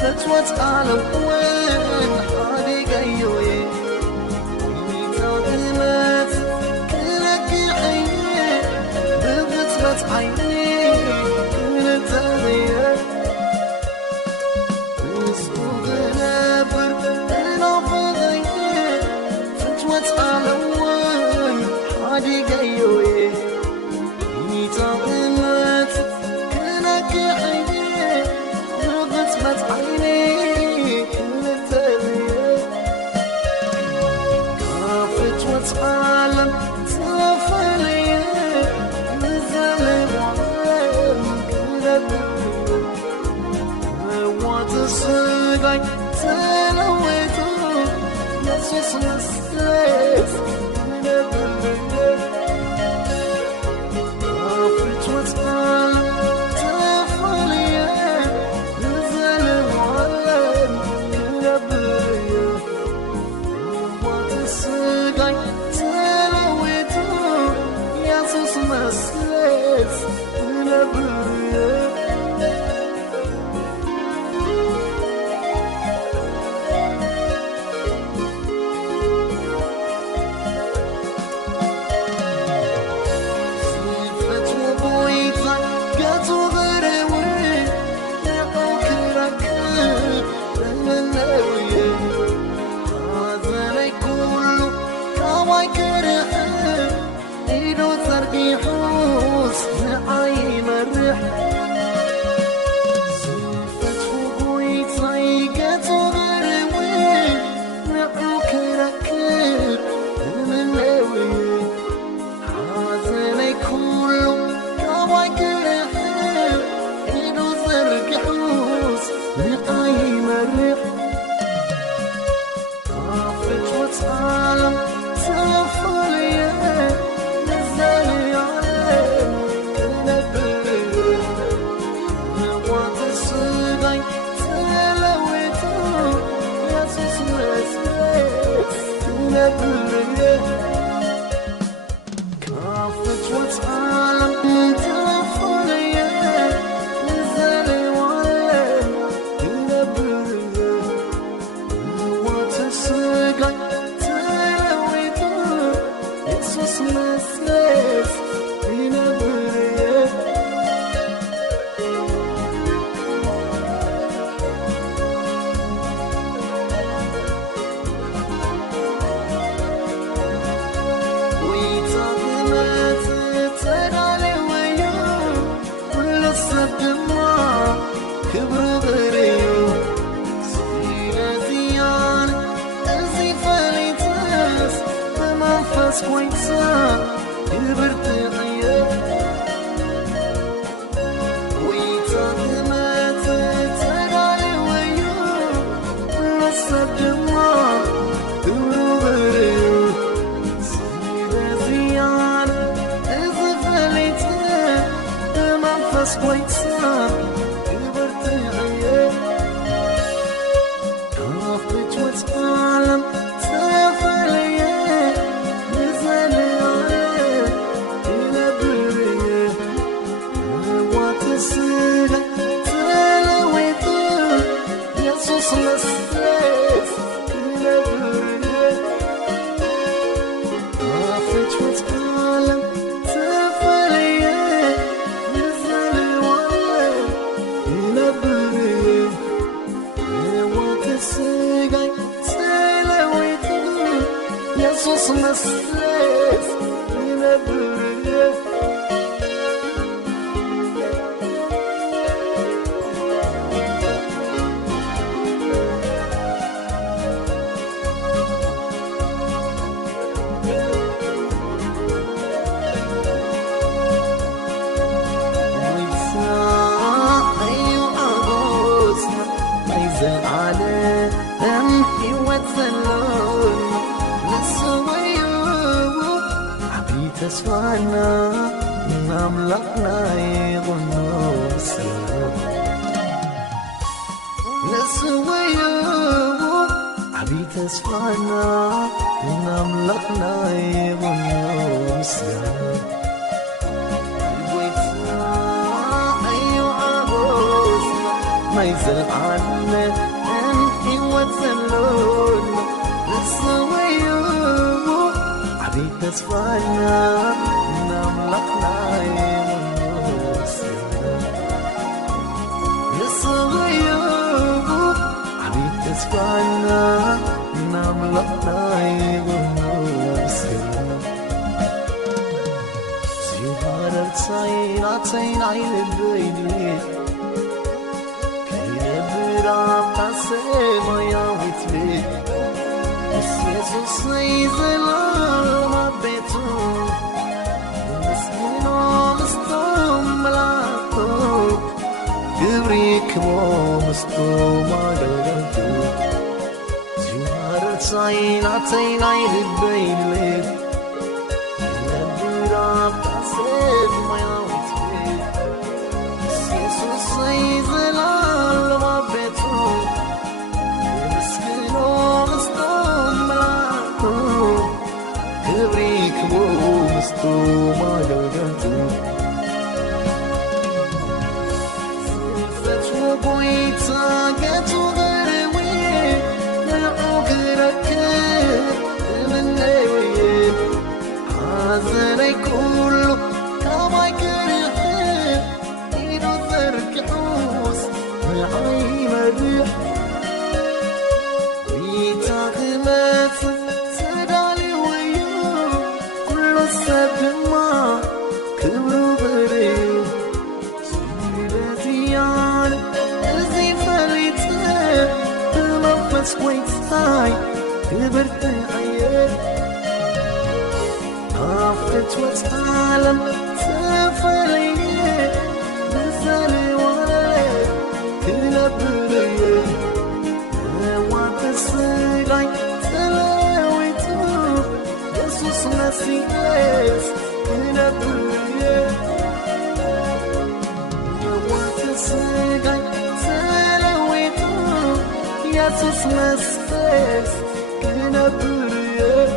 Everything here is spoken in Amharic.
ፍትወት ዓለም ወን ሓዲገዮየ ሚታቅመት ክነግዐየ ብብትበት ዓይኒ ክነተብየ ምስኡ ክነብር እናፈቀየ ፍትወት ዓለም ወን ሓዲገዮየ ሚታቅመት ክነግዐየ ብብትበት ዓይኒ ክነተብየ ካፍትወት ዓለም ተፈልየ ንዘለዓለም ክነብር ዋትስጋይ ተለወጡ ኢየሱስ መስለት ክነብር ካፍትወት ዓለም ተፈልየ ንዘለዓለም ክነብር ዋትስጋይ ተለወጡ ኢየሱስ መስለት ክነብር زلعنا أني وتزلون نسويه عبيد تسفانا نملقنا يمنوسنا نسويه عبيد تسفانا نملقنا يمنوسنا زيوهار التساين عتين عين البيني سماويت لي يسوس يزلال ما بيتو مسكينو مستوم ملاكو كبريك مو مستوم على زهار الصين عتين عين البين لي نبرا بتعسف ما يعوت لي يسوس يزلال ما بيتو كبريك ومستو ما لقيته زلفت وبويتا قاتو غروي نلعوك ركب من نوي عازلي كله كما يكرحب ايدو تركعوس معي مريح ويتا غمات سبما كبرو غريب سيدتيان زيتفلط المنفس ويتاي كبرت عيال فتوت عالم تفليه نزل ولد كنبريه واتسقاي تلاويتو يسوس نسيت كنبريه واتسقاي تلاويتو يسوس نسيت كنبريه